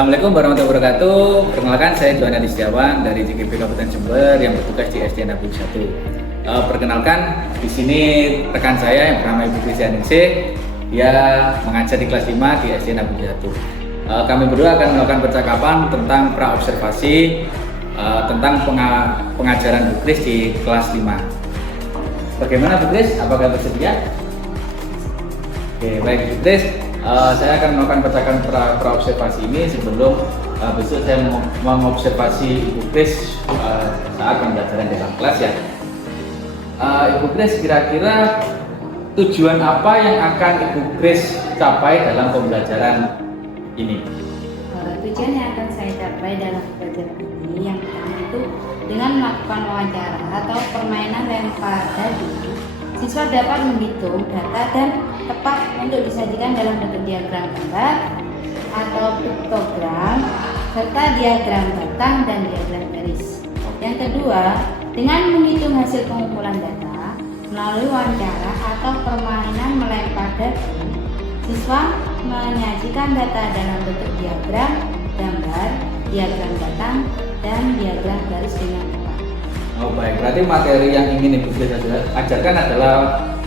Assalamualaikum warahmatullahi wabarakatuh. Perkenalkan, saya Johan Adi Setiawan dari JKP Kabupaten Jember yang bertugas di SDN Abdul 1. Perkenalkan, di sini rekan saya yang bernama Ibu Kristianingsih, dia mengajar di kelas 5 di SDN Abdul 1. Kami berdua akan melakukan percakapan tentang praobservasi tentang pengajaran Bu Kris di kelas 5. Bagaimana Bu Kris? Apakah bersedia? Oke, baik Bu Kris. Saya akan melakukan percakapan praobservasi ini sebelum besok saya mengobservasi Ibu Kris saat pembelajaran dalam kelas ya. Ibu Kris, kira-kira tujuan apa yang akan Ibu Kris capai dalam pembelajaran ini? Tujuan yang akan saya capai dalam pembelajaran ini yang pertama itu dengan melakukan wawancara atau permainan lempar dadu, siswa dapat menghitung data dan tepat untuk disajikan dalam bentuk diagram gambar atau piktogram serta diagram batang dan diagram garis. Yang kedua, dengan menghitung hasil pengumpulan data melalui wawancara atau permainan melempar dadu, siswa menyajikan data dalam bentuk diagram gambar, diagram batang, dan diagram garis dengan tepat. Oh baik, berarti materi yang ingin Ibu Kris ajarkan adalah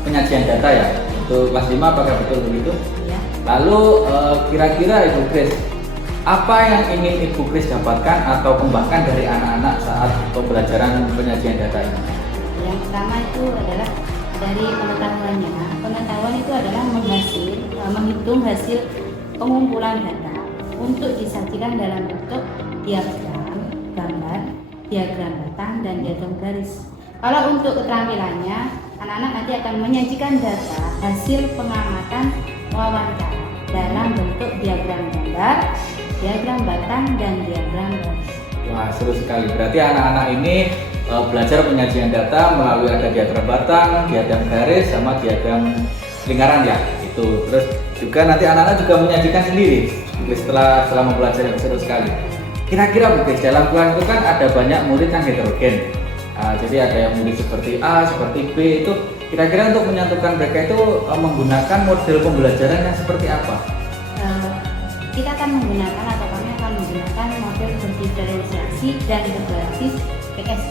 penyajian data ya? Untuk kelas 5 apakah betul begitu? Ya. Lalu kira-kira Ibu Kris, apa yang ingin Ibu Kris dapatkan atau kembangkan dari anak-anak saat pembelajaran penyajian data ini? Yang pertama itu adalah dari pengetahuannya. Pengetahuan itu adalah menghitung hasil pengumpulan data untuk disajikan dalam bentuk diagram gambar, diagram batang, dan diagram garis. Kalau untuk keterampilannya, anak-anak nanti akan menyajikan data hasil pengamatan wawancara dalam bentuk diagram gambar, diagram batang, dan diagram garis. Wah, seru sekali. Berarti anak-anak ini belajar penyajian data melalui ada diagram batang, diagram garis, sama diagram lingkaran ya. Itu. Terus juga nanti anak-anak juga menyajikan sendiri setelah mempelajari. Seru sekali. Kira-kira Bu Kris, dalam kelas itu kan ada banyak murid yang heterogen. Jadi ada yang murid seperti A, seperti B. Itu kira-kira untuk menyatukan mereka itu menggunakan model pembelajaran yang seperti apa? Kita akan menggunakan atau kami akan menggunakan model berdiferensiasi dan berbasis PS.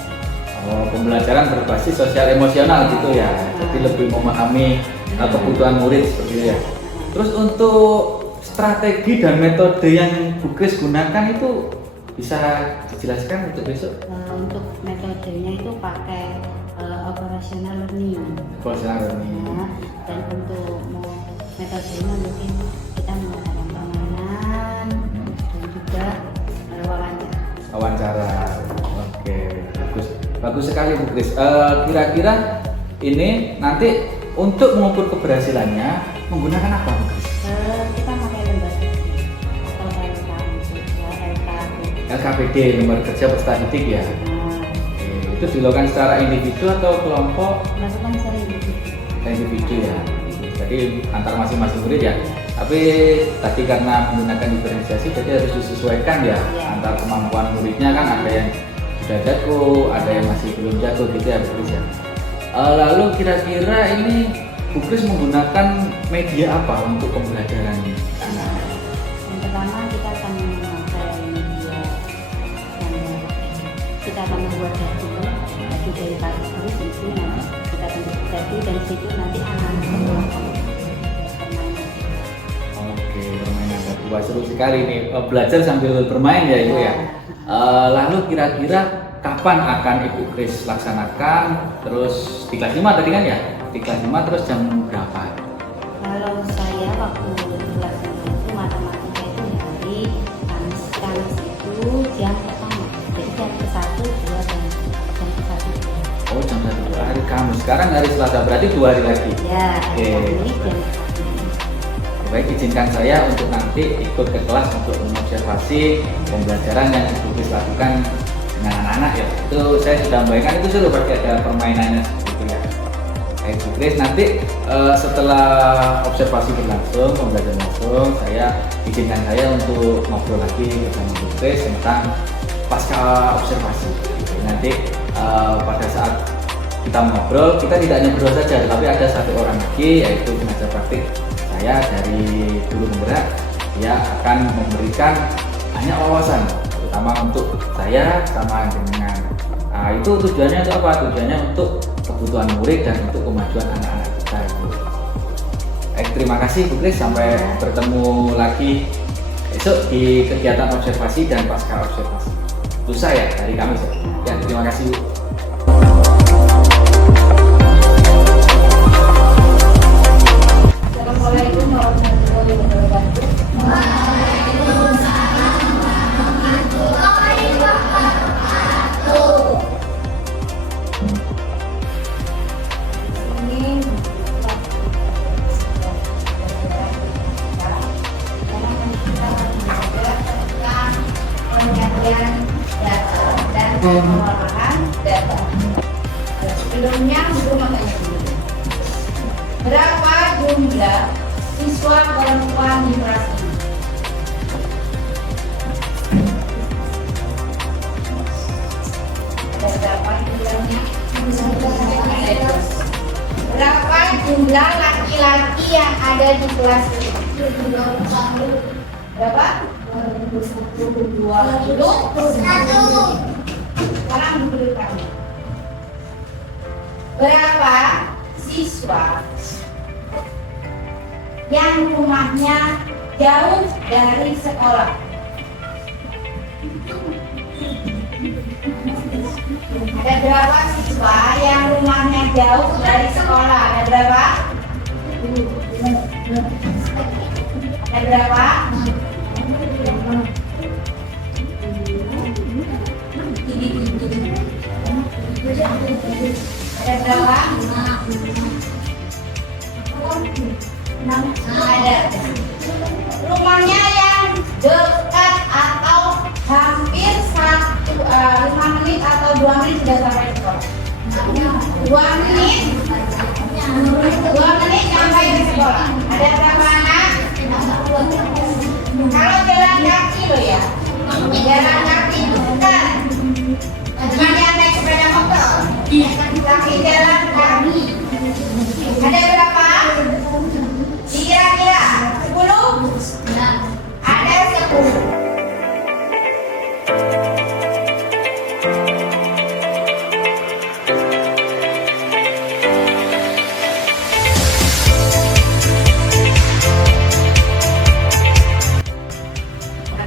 Oh, pembelajaran berbasis sosial emosional gitu ya. Jadi lebih memahami kebutuhan murid seperti itu ya. Terus untuk strategi dan metode yang Bu Kris gunakan itu bisa dijelaskan untuk besok? Untuk metodenya itu pakai operational learning. Operational learning. Dan untuk metodenya mungkin kita menggunakan permainan dan juga wawancara. Wawancara. Oke, bagus sekali Bu Kris. Kira-kira ini nanti untuk mengukur keberhasilannya menggunakan apa Bu Kris? Kita pakai lembaga atau LKPD, lembar kerja statistik ya. Itu dilakukan secara individu atau kelompok? Melakukan secara Individu ya. Jadi antar masing-masing murid ya. Tapi tadi karena menggunakan diferensiasi, jadi harus disesuaikan ya, antar kemampuan muridnya kan ada yang sudah jago, ada yang masih belum jago gitu ya Bu Kris ya. Lalu kira-kira ini Bu Kris menggunakan media apa untuk pembelajaran ini? Yang pertama kita akan memakai media gambar. Kita akan membuat dadu dari garis itu nanti kita akan buat dadu dan situ nanti anak-anak melakukan permainan. Oke, permainan dadu. Wah, seru sekali nih, belajar sambil bermain ya Ibu ya. Lalu kira-kira kapan akan Ibu Kris laksanakan? Terus di kelas 5 tadi kan ya? Di kelas 5 terus jam berapa? Kalau saya waktu kelas 5 itu matematika itu hari Kamis itu jam pertama. Jadi jam ke-1, 2, dan jam ke-1. Oh, jam 1 hari Kamis. Sekarang hari Selasa, berarti 2 hari lagi. Ya, Oke. ini jam Baik, izinkan saya untuk nanti ikut ke kelas untuk mengobservasi pembelajaran yang Ibu Kris lakukan dengan anak-anak ya. Itu saya sudah membayangkan itu seru pasti ada permainannya gitu ya. Baik Bu Kris, nanti setelah observasi berlangsung, pembelajaran langsung, izinkan saya untuk ngobrol lagi bersama Bu Kris tentang pasca observasi. Nanti pada saat kita ngobrol, kita tidak hanya berdua saja, tapi ada satu orang lagi yaitu pengajar praktik saya dari Guru Penggerak. Dia akan memberikan banyak wawasan, terutama untuk saya sama dengan. Nah, itu tujuannya untuk apa? Tujuannya untuk kebutuhan murid dan untuk kemajuan anak-anak kita. Terima kasih Bu Kris, sampai bertemu lagi besok di kegiatan observasi dan pasca observasi. Lusa ya, hari Kamis ya. Terima kasih Bu. Assalamualaikum warahmatullahi wabarakatuh. Pengolahan data. Sebelumnya guru makanya dulu. Berapa jumlah siswa perempuan di kelas ini? Berapa jumlahnya? Berapa jumlah laki-laki yang ada di kelas ini? Berapa? 21. Sekarang dulu kami. Berapa siswa yang rumahnya jauh dari sekolah? Ada berapa siswa yang rumahnya jauh dari sekolah? Ada berapa? Ada berapa? Ada berapa? Ada. Rumahnya yang dekat atau hampir 5 menit atau 2 menit sudah sampai sekolah. 2 menit? 2 menit sampai ke sekolah. Ada berapa anak? Kalau jalan kaki loh ya. Jalan kaki bukan. Bukan yang naik sepeda motor. Kaki jalan kaki. Ada berapa? Kira-kira 10? Ada 10.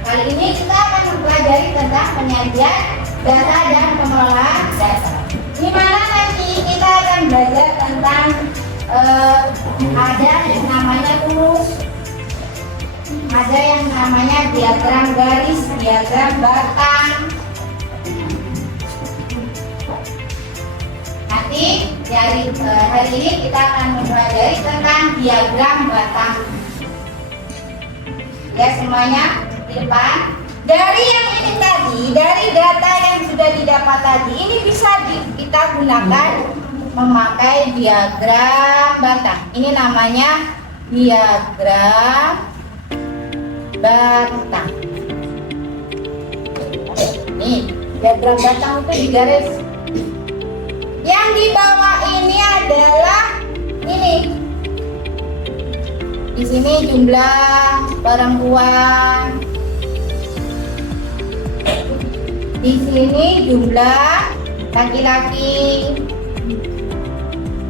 Kali ini kita akan mempelajari tentang penyajian data dan pengelolaan data. Di mana nanti kita akan belajar tentang ada yang namanya urus, ada yang namanya diagram garis, diagram batang. Nanti dari hari ini kita akan mempelajari tentang diagram batang. Ya semuanya. Depan. Dari yang ini tadi, dari data yang sudah didapat tadi, ini bisa kita gunakan memakai diagram batang. Ini namanya diagram batang. Ini diagram batang itu di garis. Yang di bawah ini adalah ini. Di sini jumlah perempuan. Di sini jumlah laki-laki.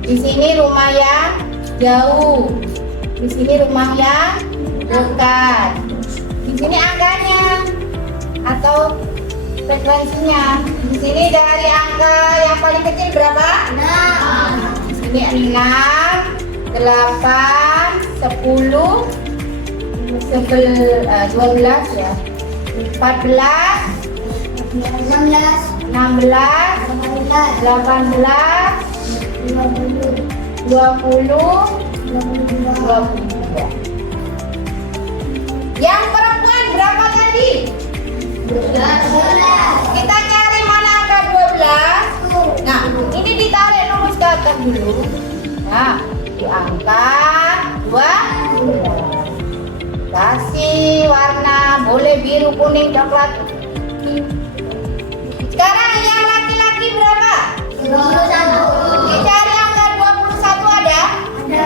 Di sini rumah yang jauh. Di sini rumah yang dekat. Di sini angkanya atau frekuensinya. Di sini dari angka yang paling kecil berapa? 6. Di sini 6, 8, 10, 12 ya. 14, 16, 18, 20, 22. Yang perempuan berapa tadi? 12. Kita cari mana angka 12. Nah, ini ditarik lurus ke atas dulu. Nah, di angka 12. Kasih warna, boleh biru, kuning, coklat. Sekarang yang laki-laki berapa? 21. Dicari angka 21 ada? Ada.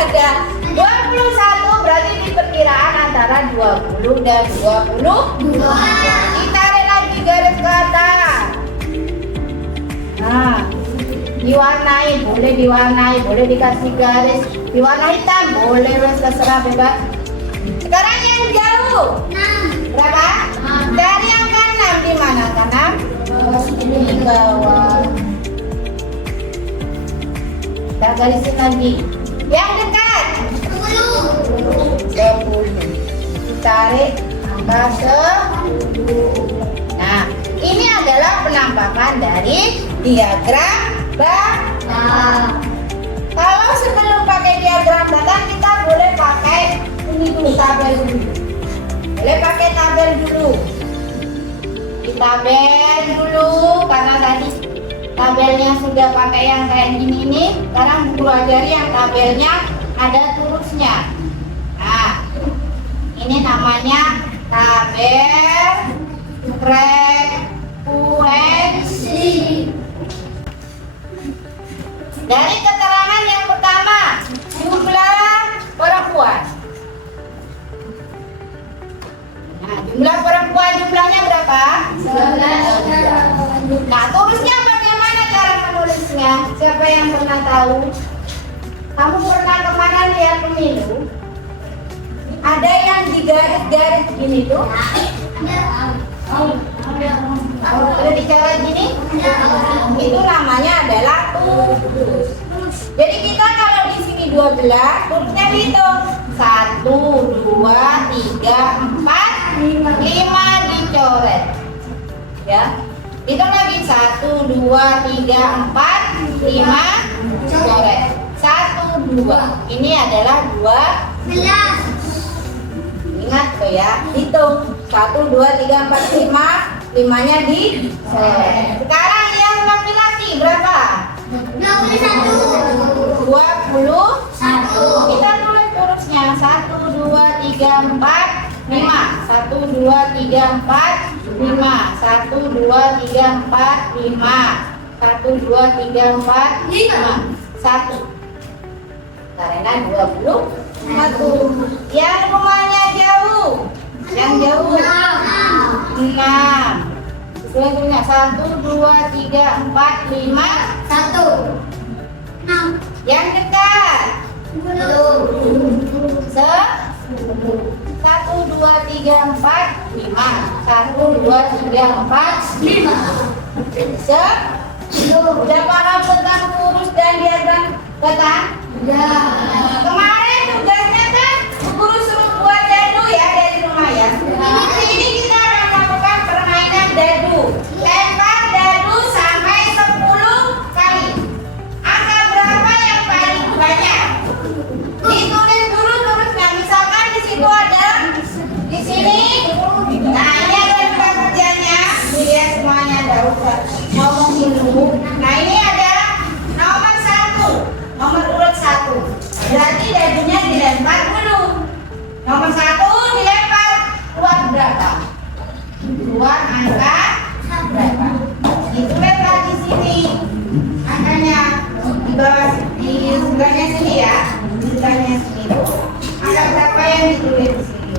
Ada. 21 berarti di perkiraan antara 20 udah 22. Ditarik lagi garis ke atas. Nah, diwarnai, boleh dikasih garis, diwarna hitam, boleh, wes terserah bebas. Sekarang yang jauh. Berapa? Dari angka 6 di mana? Angka 6 di bawah. Kita garisin lagi. Yang dekat 10. Tarik angka 10. Nah, ini adalah penampakan dari diagram batang. Kalau sebelum pakai diagram batang, kita boleh pakai ini dulu, tabel dulu. Boleh pakai tabel dulu. Di tabel dulu, karena tadi tabelnya sudah pakai yang kayak gini nih. Sekarang guru ajari yang tabelnya ada turusnya. Nah, ini namanya tabel frekuensi. Dari keterangan yang pertama, jumlah perempuan. Nah, jumlah perempuan jumlahnya berapa? 11. Nah, tulisnya bagaimana cara menulisnya? Siapa yang pernah tahu? Kamu pernah kemana lihat pemilu? Ada yang digaris-garis gini tuh? Kalau dicoret gini, itu namanya adalah tulis. Jadi kita kalau di sini 12, tulisnya dihitung 1, 2, 3, 4, 5 dicoret. Ya, itu lagi 1, 2, 3, 4, 5 dicoret. 1, 2. Ini adalah 12. Ingat tuh ya, hitung 1, 2, 3, 4, 5, 5-nya di sekarang yang laki-laki berapa? 21. Kita tulis hurufnya 1, 2, 3, 4, 5. 1, 2, 3, 4, 5. 1, 2, 3, 4, 5. 1, 2, 3, 4, 5. 1. Karena 21. Yang rumahnya jauh. Yang jauh 6. Selanjutnya 1, 2, 3, 4, 5, 1. 6. Yang dekat 10. 1, 2, 3, 4, 5. 1, 2, 3, 4, 5. 10. Udah paham tentang kurus dan diagram batang? Kemarin tugasnya kan guru suruh buat dadu ya dari rumah ya. Ini kita akan melakukan permainan dadu. Lempar dadu sampai 10 kali. Angka berapa yang paling banyak? Ditulis dulu turutnya. Misalkan di situ ada, di sini. Nah, ini ada dua kerjanya. Dilihat semuanya ada ngomongin dulu. Nah, ini ada nomor 1. Nomor urut 1. Berarti dadunya dilempar dulu. Nomor 1 dilempar, keluar berapa? Keluar angka berapa? Ditulis lagi sini. Angkanya di bawah, di sebelahnya sini ya. Di sebelahnya sini. Angka berapa yang ditulis di sini?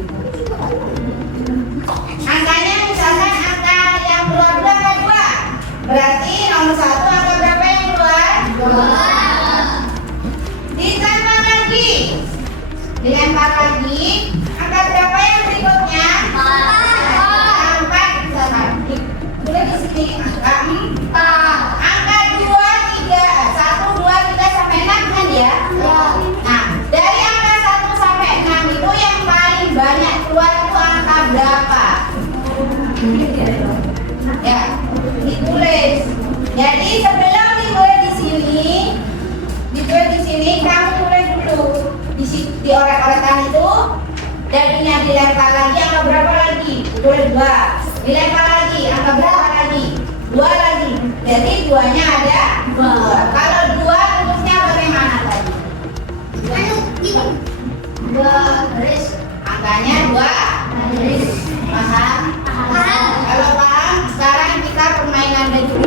Angkanya misalkan angka yang keluar berapa? 2. Berarti nomor 1 angka berapa yang keluar? 2. Dilempar lagi, angka berapa yang berikutnya? 4. Boleh di sini angka 4. Angka 2, 3, 1, 2, 3 sampai 6 kan ya? Nah, dari angka 1 sampai 6 itu yang paling banyak keluar itu angka berapa? Ya, ditulis. Jadi sebelum ditulis di sini kamu tulis dulu. Di orek-orekan itu dadunya dilempar lagi, angka berapa lagi? Tulis 2. Dilempar lagi, angka berapa lagi? 2 lagi. Jadi 2-nya ada 2. Kalau 2 tulisnya bagaimana tadi? 2 garis. Angkanya 2 garis. Paham? Kalau paham, sekarang kita permainan dadu.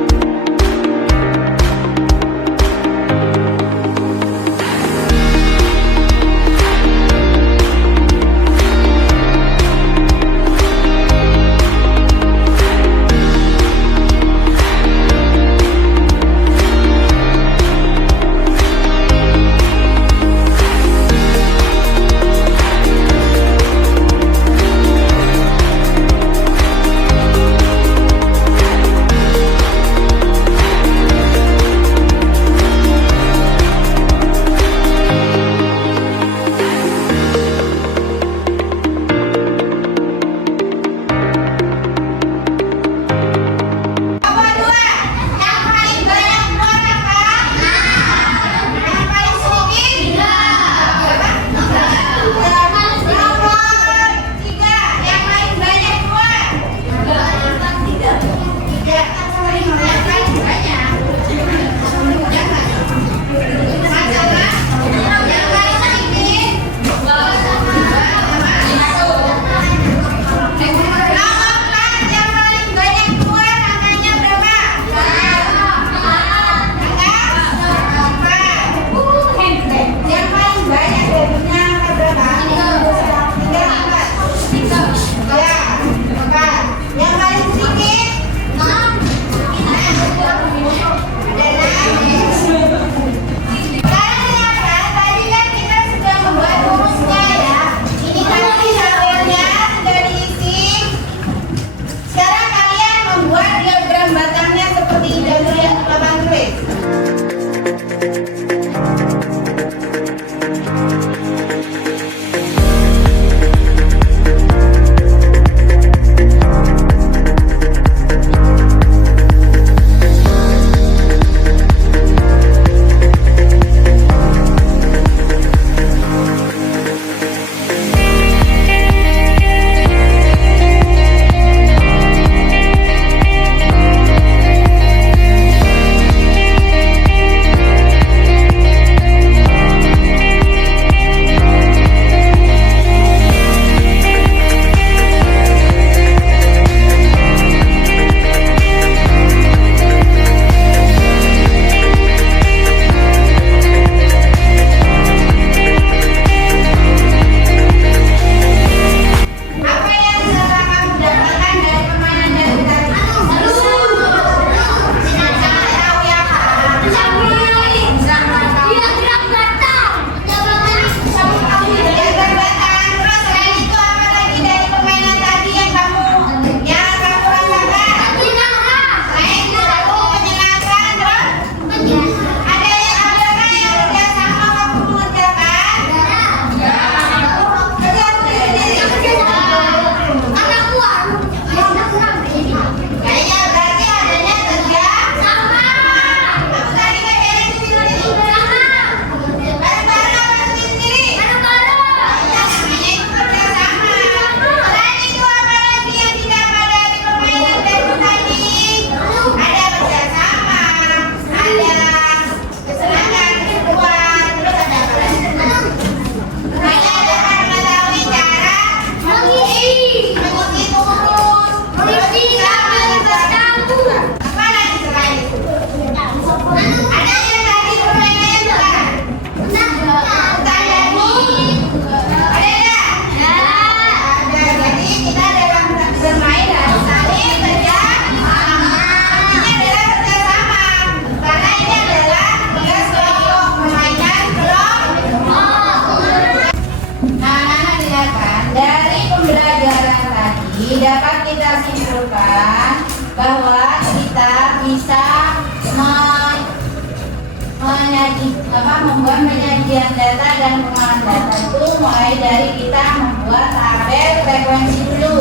membuat penyajian data dan pengolahan data itu mulai dari kita membuat tabel frekuensi dulu.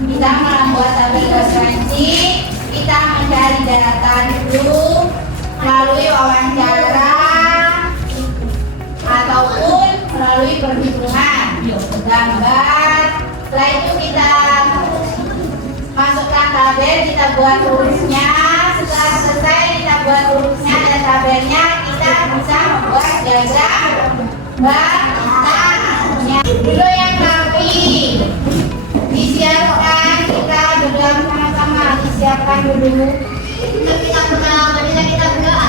Kita membuat tabel frekuensi, kita mencari data dulu melalui wawancara ataupun melalui perhitungan gambar. Setelah itu kita masukkan tabel, kita buat urusnya. Setelah selesai kita buat urusnya dan tabelnya, kita bisa membuat diagram batasnya. Dulu yang rapi disiapkan, kita berdoa sama-sama, disiapkan dulu. Kita berdoa, kita berdoa.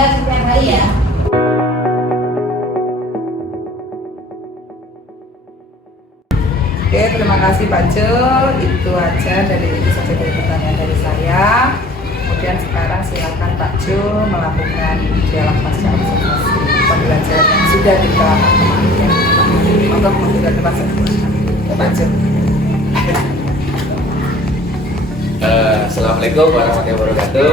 Setiap hari ya. Oke, terima kasih Pak Jo. Itu saja dari pertanyaan dari saya. Kemudian sekarang silakan Pak Jo melakukan dialog pasca observasi pembelajaran yang sudah diterapkan kemarin. Untuk membuka tempat Pak Jo. Assalamualaikum warahmatullahi wabarakatuh.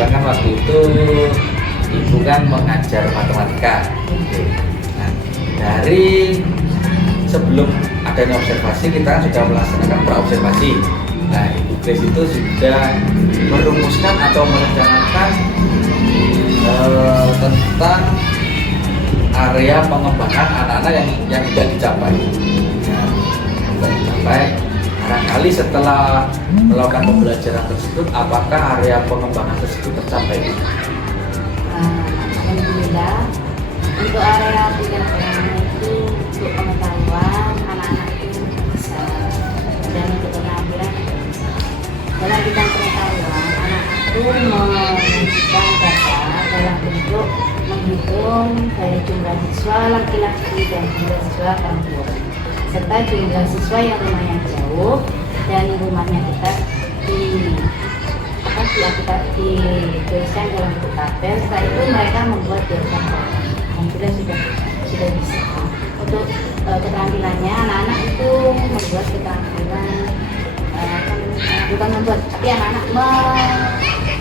Kan waktu itu ibu kan mengajar matematika. Nah, dari sebelum adanya observasi kita kan sudah melaksanakan praobservasi. Nah, ibu Grace itu sudah merumuskan atau merencanakan tentang area pengembangan anak-anak yang tidak dicapai. Barangkali setelah melakukan pembelajaran tersebut, apakah area pengembangan tersebut tercapai? Alhamdulillah, untuk area pengembangan itu untuk pengetahuan anak-anak itu bisa, dan untuk keterampilan bisa. Dalam bidang pengetahuan, anak itu menunjukkan data dalam bentuk menghitung dari jumlah siswa laki-laki dan jumlah siswa perempuan, serta jumlah siswa yang rumahnya jauh dan rumahnya kita dituliskan dalam bentuk tabel. Setelah itu mereka membuat diagram batas. Alhamdulillah sudah bisa. Untuk keterampilannya, anak-anak itu membuat keterampilan bukan membuat, tapi anak-anak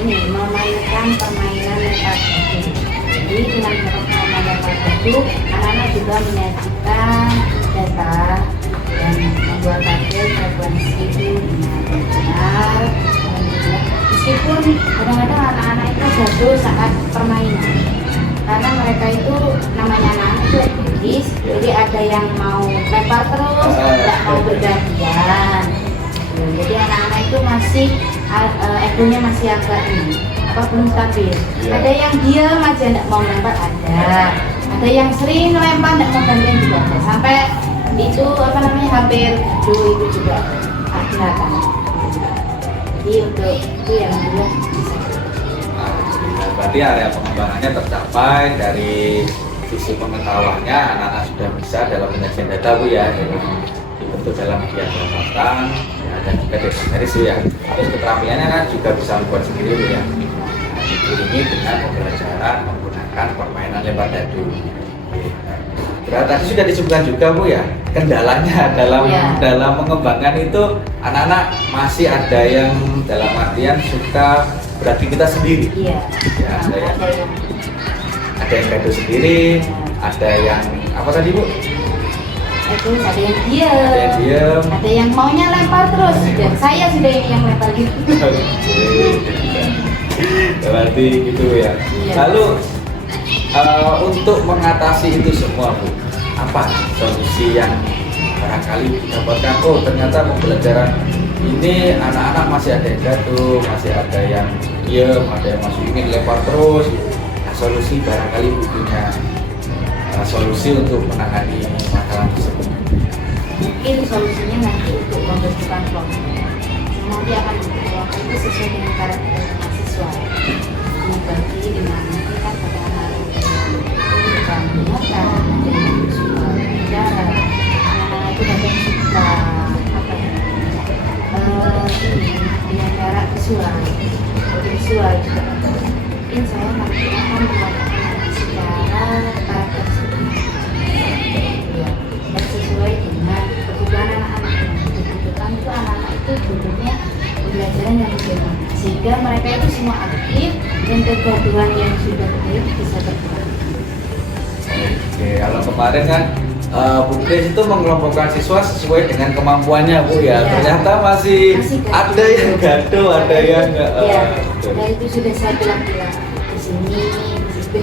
memainkan permainan lempar batu. Jadi dengan permainan lempar batu, anak-anak juga menyajikan data dan membuat tabel frekuensi itu benar. Meskipun kadang-kadang anak-anak itu jatuh saat permainan, karena mereka itu namanya anak-anak itu egois, jadi ada yang mau lempar terus, tidak mau bergantian. Jadi anak-anak itu masih egonya masih agak belum stabil. Ada yang diam aja tidak mau lempar, ada yang sering lempar tidak mau gantian juga ada. Sampai itu hampir dulu itu juga kelihatan. Jadi untuk itu yang dulu bisa. Berarti area pengembangannya tercapai. Dari sisi pengetahuannya anak-anak sudah bisa dalam penyajian data Bu ya, dibentuk dalam diagram batang ya, dan juga garis ya. Terus keterampilannya kan juga bisa membuat sendiri Bu ya. Nah, diiringi dengan pembelajaran menggunakan permainan lempar dadu. Tadi sudah disebutkan juga Bu ya, kendalanya dalam mengembangkan itu anak-anak masih ada yang dalam artian suka beraktivitas sendiri. Iya. Ya, ada yang gaduh sendiri, ada yang apa tadi Bu? Itu ada yang diam, ada yang maunya lempar terus. Dan saya sudah yang lempar gitu. Berarti gitu ya. Iya. Lalu untuk mengatasi itu semua Bu, apa solusi yang barangkali didapatkan? Oh ternyata pembelajaran ini anak-anak masih ada yang gaduh, masih ada yang diam, ada yang masih ingin lempar terus. Nah, solusi barangkali Bu punya solusi untuk menangani masalah tersebut. Mungkin solusinya nanti untuk pembentukan kelompok. nanti akan dikeluarkan itu sesuai dengan karakter mahasiswa. Membagi dengan nanti kan pada hari suka mendengarkan, ada yang suka bicara, itu kadang suka apa ya, ini dengan cara visual juga. Mungkin saya nanti akan mengatakan secara karakter ya, dan sesuai dengan kebutuhan anak-anak. Kebutuhan itu anak-anak itu butuhnya pembelajaran yang bagaimana sehingga mereka itu semua aktif dan kegaduhan yang sudah terjadi bisa terkurangi. Oke, kalau kemarin kan Bu Grace itu mengelompokkan siswa sesuai dengan kemampuannya Bu ya. Ya. Ternyata masih ada yang gaduh, ada yang enggak. Ya, dan itu sudah saya bilang-bilang di sini, di situ.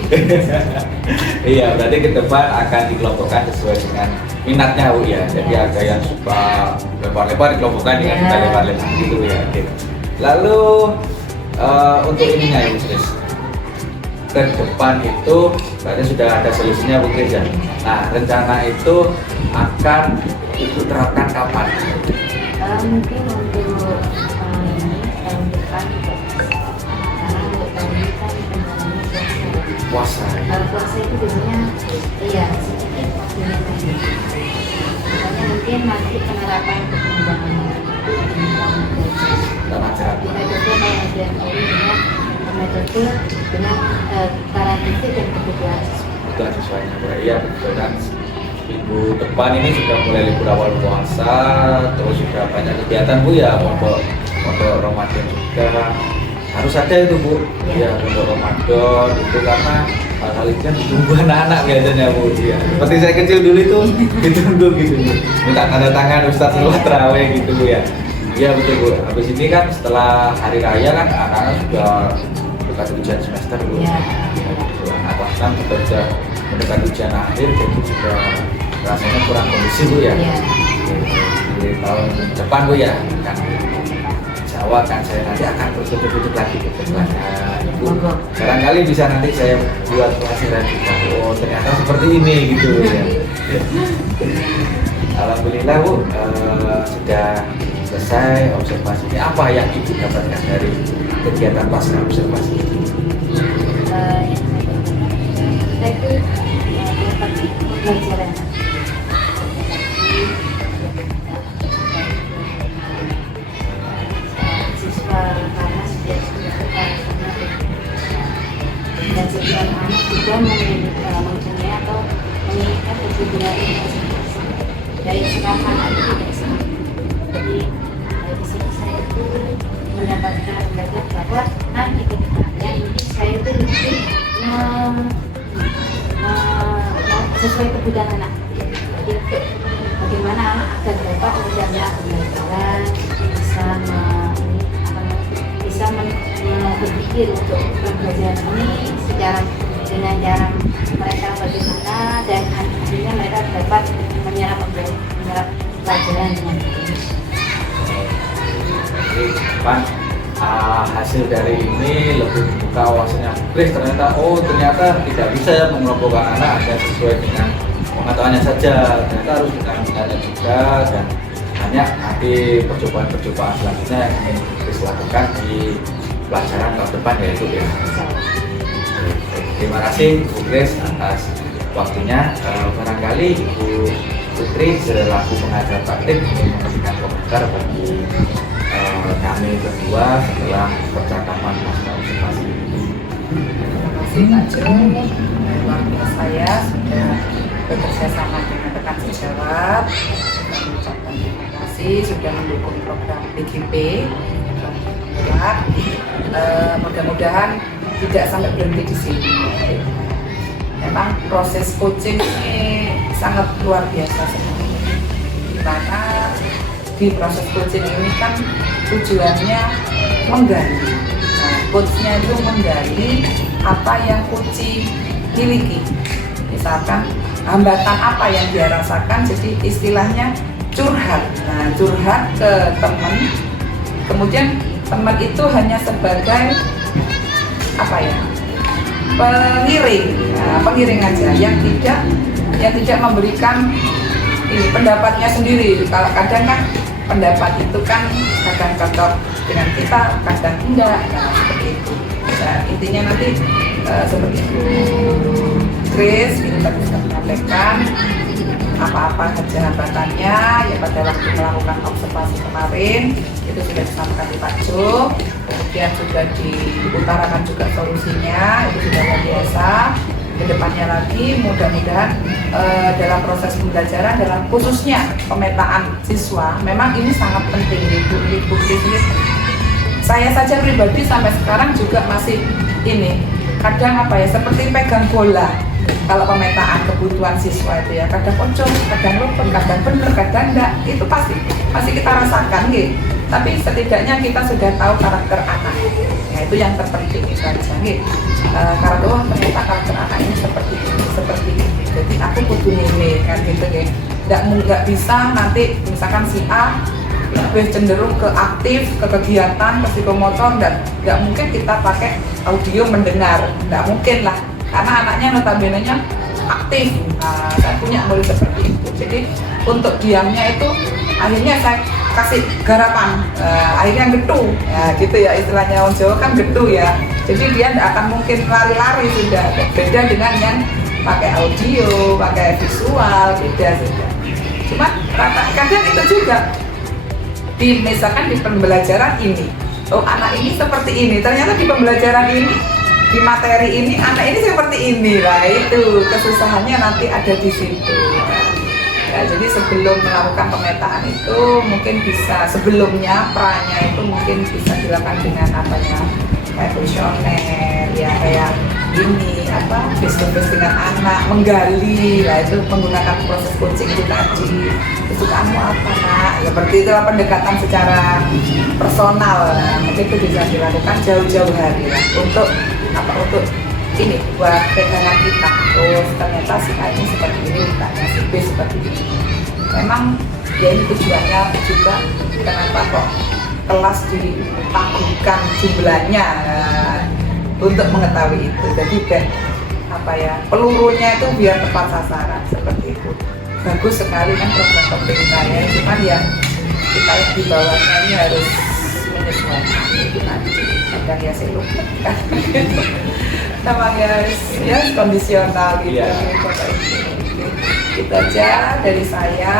Iya, berarti ke depan akan dikelompokkan sesuai dengan minatnya Bu ya. Jadi Ya. ada yang suka lebar-lebar dikelompokkan dengan Ya. kita lebar-lebar gitu ya. Oke. Lalu untuk ininya ya Bu Grace. Ke depan itu berarti sudah ada solusinya Bu Grace ya. Nah, rencana itu akan Ibu terapkan kapan? Mungkin untuk ini tahun depan juga bisa. Karena untuk tahun ini kan kendalanya Puasa. puasa itu biasanya iya sedikit waktunya pendek. Makanya mungkin nanti penerapan perkembangan itu di tahun Tanah jarak. kita coba pengajian ini dengan metode dengan karakteristik dan kebutuhan siswa. Kebutuhan siswanya Bu. Iya betul kan. Minggu depan ini sudah mulai libur awal puasa, terus sudah banyak kegiatan Bu ya, pondok Ramadan juga harus ada itu Bu. Ya pondok Ramadan itu karena hal-hal itu kan ditunggu anak-anak biasanya Bu. Ya. Seperti saya kecil dulu itu ditunggu gitu Bu. Minta tanda tangan Ustaz setelah terawih gitu Bu ya. Iya betul Bu. Habis ini kan setelah hari raya kan anak-anak sudah dekat ujian semester Bu. Iya. Anak kelas 6 sudah mendekat ujian akhir jadi sudah rasanya kurang kondisi Bu ya. Iya. Di tahun depan Bu ya kan Jawa kan saya nanti akan bertutur lagi ke depannya Bu. Barangkali bisa nanti saya buat pelajaran juga. Oh ternyata seperti ini gitu ya. Alhamdulillah Bu sudah selesai observasinya. Apa yang Ibu dapatkan dari kegiatan pasca observasi ini? Kita itu dapat pelajaran siswa karena sudah dekat sama dan siswa anak juga mempunyai atau menginginkan kebutuhan masing-masing. Dari sekarang anak itu tidak sama. Jadi di sini saya itu mendapatkan belajar bahwa nanti ke depannya ini saya itu lebih sesuai kebutuhan anak. Jadi bagaimana anak agar dapat menjaga pembelajaran, bisa berpikir untuk pembelajaran ini secara dengan cara mereka bagaimana dan akhirnya mereka dapat menyerap pelajaran dengan baik. Jadi depan hasil dari ini lebih membuka wawasannya Grace ternyata ternyata tidak bisa ya mengelompokkan anak ada sesuai dengan pengetahuannya saja, ternyata harus dengan minatnya juga dan banyak nanti percobaan selanjutnya yang ingin Grace lakukan di pelajaran tahun depan yaitu ya. Terima kasih Bu Grace atas waktunya. Barangkali Ibu Putri selaku pengajar praktik ingin memberikan komentar bagi kami berdua setelah percakapan pasca observasi ini. Terima kasih Pak Jo, luar biasa ya sudah bekerja sama dengan rekan sejawat. Kami mengucapkan terima kasih sudah mendukung program PGP. Mudah-mudahan tidak sampai berhenti di sini. Memang proses coaching ini sangat luar biasa sekali. Di mana di proses coaching ini kan tujuannya menggali. Nah, coachnya itu menggali apa yang coaching miliki. Misalkan hambatan apa yang dia rasakan, jadi istilahnya curhat. Nah, curhat ke teman, kemudian teman itu hanya sebagai apa ya, pengiring aja, yang tidak memberikan ini pendapatnya sendiri. Kalau kadang kan pendapat itu kan kadang cocok dengan kita, kadang enggak, nah, seperti itu. Dan intinya nanti seperti itu, Grace ini tadi sudah menyampaikan apa-apa saja hambatannya ya pada waktu melakukan observasi kemarin itu sudah disampaikan di Pak Jo, kemudian sudah diutarakan juga solusinya, itu sudah luar biasa. Kedepannya lagi mudah-mudahan dalam proses pembelajaran dalam khususnya pemetaan siswa memang ini sangat penting Ibu Grace. Saya saja pribadi sampai sekarang juga masih ini kadang apa ya seperti pegang bola kalau pemetaan kebutuhan siswa itu ya kadang pocong, kadang luput, kadang bener, kadang enggak, itu pasti kita rasakan gitu. Tapi setidaknya kita sudah tahu karakter anak, ya itu yang terpenting itu aja gitu. Karena ternyata karakter anak ini seperti ini, jadi aku kudu milih kan gitu ya. Nggak bisa nanti misalkan si A lebih cenderung ke aktif, ke kegiatan, ke psikomotor, nggak mungkin kita pakai audio mendengar, nggak mungkin lah, karena anaknya notabene-nya aktif. Nah, saya punya murid seperti itu, jadi untuk diamnya itu akhirnya saya kasih garapan, akhirnya getu, ya gitu ya istilahnya orang Jawa kan getu ya, jadi dia nggak akan mungkin lari-lari sudah, beda dengan yang pakai audio, pakai visual, beda sudah. Cuma kadang itu juga misalkan di pembelajaran ini, oh anak ini seperti ini, ternyata di pembelajaran ini, di materi ini, anak ini seperti ini lah, itu kesusahannya nanti ada di situ. Ya, jadi sebelum melakukan pemetaan itu mungkin bisa sebelumnya perannya itu mungkin bisa dilakukan dengan apanya kayak kuesioner ya kayak ini apa face-to-face dengan anak, menggali lah itu menggunakan proses coaching itu tadi. Kesukaanmu apa nak? Ya seperti itulah pendekatan secara personal. Nah, mungkin itu bisa dilakukan jauh-jauh hari lah untuk apa untuk ini buat pegangan kita. Terus ternyata si A ini seperti ini, bukannya si B seperti ini. Memang ya ini tujuannya juga kenapa kok kelas ditangguhkan jumlahnya untuk mengetahui itu. Jadi apa ya pelurunya itu biar tepat sasaran seperti itu. Bagus sekali kan program pemerintahnya, cuman ya kita yang di bawahnya ini harus menyesuaikan itu nanti. Kadang ya saya lupa kan sama guys ya kondisional gitu. Yeah. Itu aja dari saya.